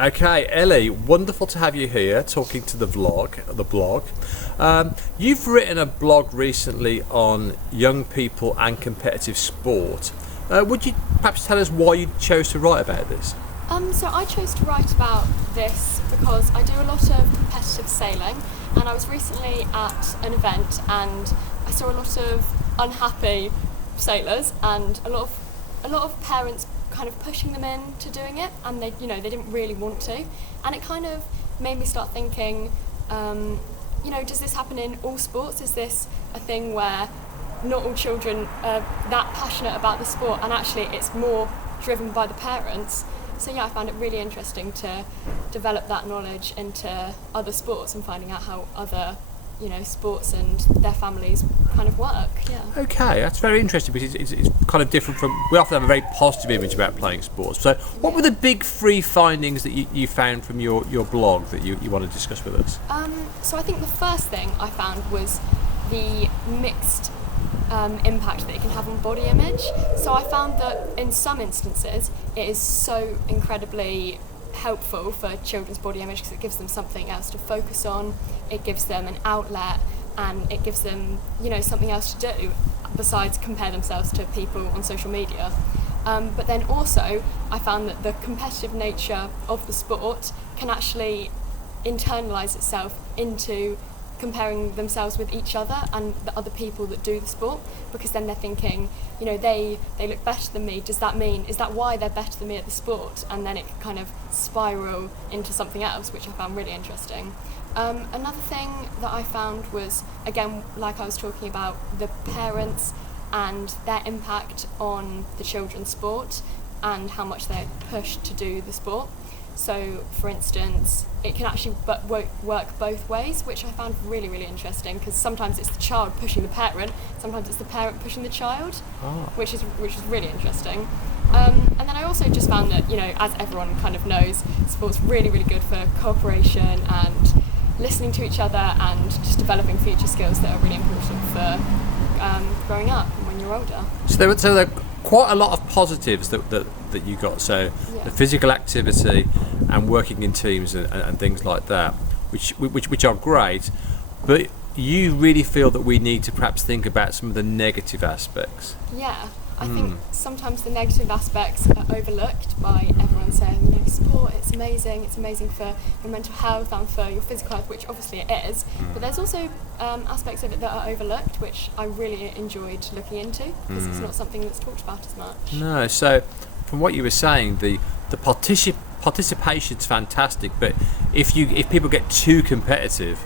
Okay, Ellie, wonderful to have you here talking to the blog. You've written a blog recently on young people and competitive sport. Would you perhaps tell us why you chose to write about this? So I chose to write about this because I do a lot of competitive sailing, and I was recently at an event and I saw a lot of unhappy sailors and a lot of parents kind of pushing them into doing it, and they didn't really want to, and it kind of made me start thinking, does this happen in all sports? Is this a thing where not all children are that passionate about the sport, and actually it's more driven by the parents? So yeah, I found it really interesting to develop that knowledge into other sports and finding out how other sports and their families kind of work. Yeah. Okay, that's very interesting because it's kind of different from. We often have a very positive image about playing sports. So, what were the big three findings that you found from your blog that you want to discuss with us? So I think the first thing I found was the mixed impact that it can have on body image. So I found that in some instances it is so incredibly helpful for children's body image because it gives them something else to focus on, it gives them an outlet, and it gives them something else to do besides compare themselves to people on social media. But then also I found that the competitive nature of the sport can actually internalise itself into comparing themselves with each other and the other people that do the sport, because then they're thinking, they look better than me. Is that why they're better than me at the sport? And then it can kind of spiral into something else, which I found really interesting. Another thing that I found was, again, like I was talking about, the parents and their impact on the children's sport and how much they're pushed to do the sport. So, for instance, it can actually work both ways, which I found really, really interesting, because sometimes it's the child pushing the parent, sometimes it's the parent pushing the child, which is really interesting. And then I also just found that, as everyone kind of knows, sport's really, really good for cooperation and listening to each other and just developing future skills that are really important for growing up and when you're older. So there are quite a lot of positives that you got. So the physical activity and working in teams and things like that, which are great, but you really feel that we need to perhaps think about some of the negative aspects. Yeah, I think sometimes the negative aspects are overlooked by everyone saying, sport, it's amazing for your mental health and for your physical health, which obviously it is, but there's also aspects of it that are overlooked, which I really enjoyed looking into, because it's not something that's talked about as much. No, so from what you were saying, the participation's fantastic, but if people get too competitive,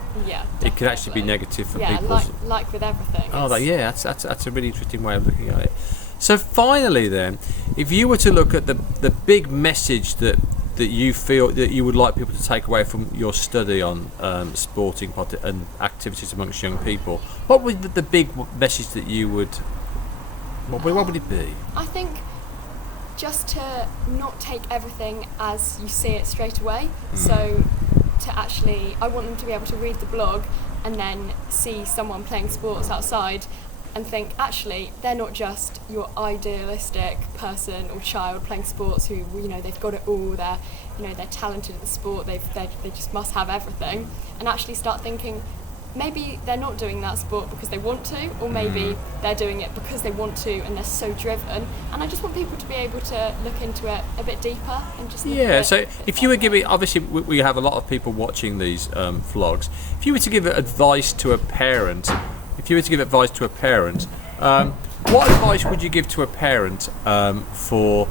it can actually be negative for people. Yeah, like with everything. That's a really interesting way of looking at it. So finally then, if you were to look at the big message that you feel that you would like people to take away from your study on sporting and activities amongst young people, what would the big message that you would, what would it be? I think just to not take everything as you see it straight away. So to actually, I want them to be able to read the blog and then see someone playing sports outside and think, actually, they're not just your idealistic person or child playing sports who, they've got it all, they're talented at the sport, they just must have everything, and actually start thinking, maybe they're not doing that sport because they want to, or maybe they're doing it because they want to and they're so driven. And I just want people to be able to look into it a bit deeper and just look at it. So if you were giving, obviously we have a lot of people watching these vlogs, if you were to give advice to a parent, what advice would you give to a parent for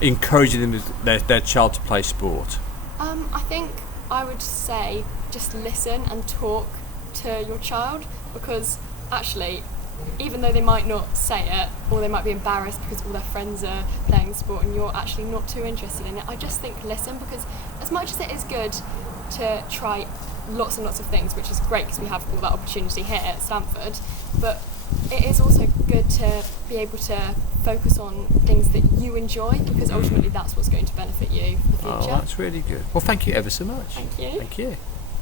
encouraging their child to play sport? I think I would say just listen and talk to your child, because actually, even though they might not say it, or they might be embarrassed because all their friends are playing sport and you're actually not too interested in it, I just think listen, because as much as it is good to try lots and lots of things, which is great because we have all that opportunity here at Stamford, but it is also good to be able to focus on things that you enjoy, because ultimately that's what's going to benefit you for the future. Oh, that's really good. Well, thank you ever so much. Thank you. Thank you.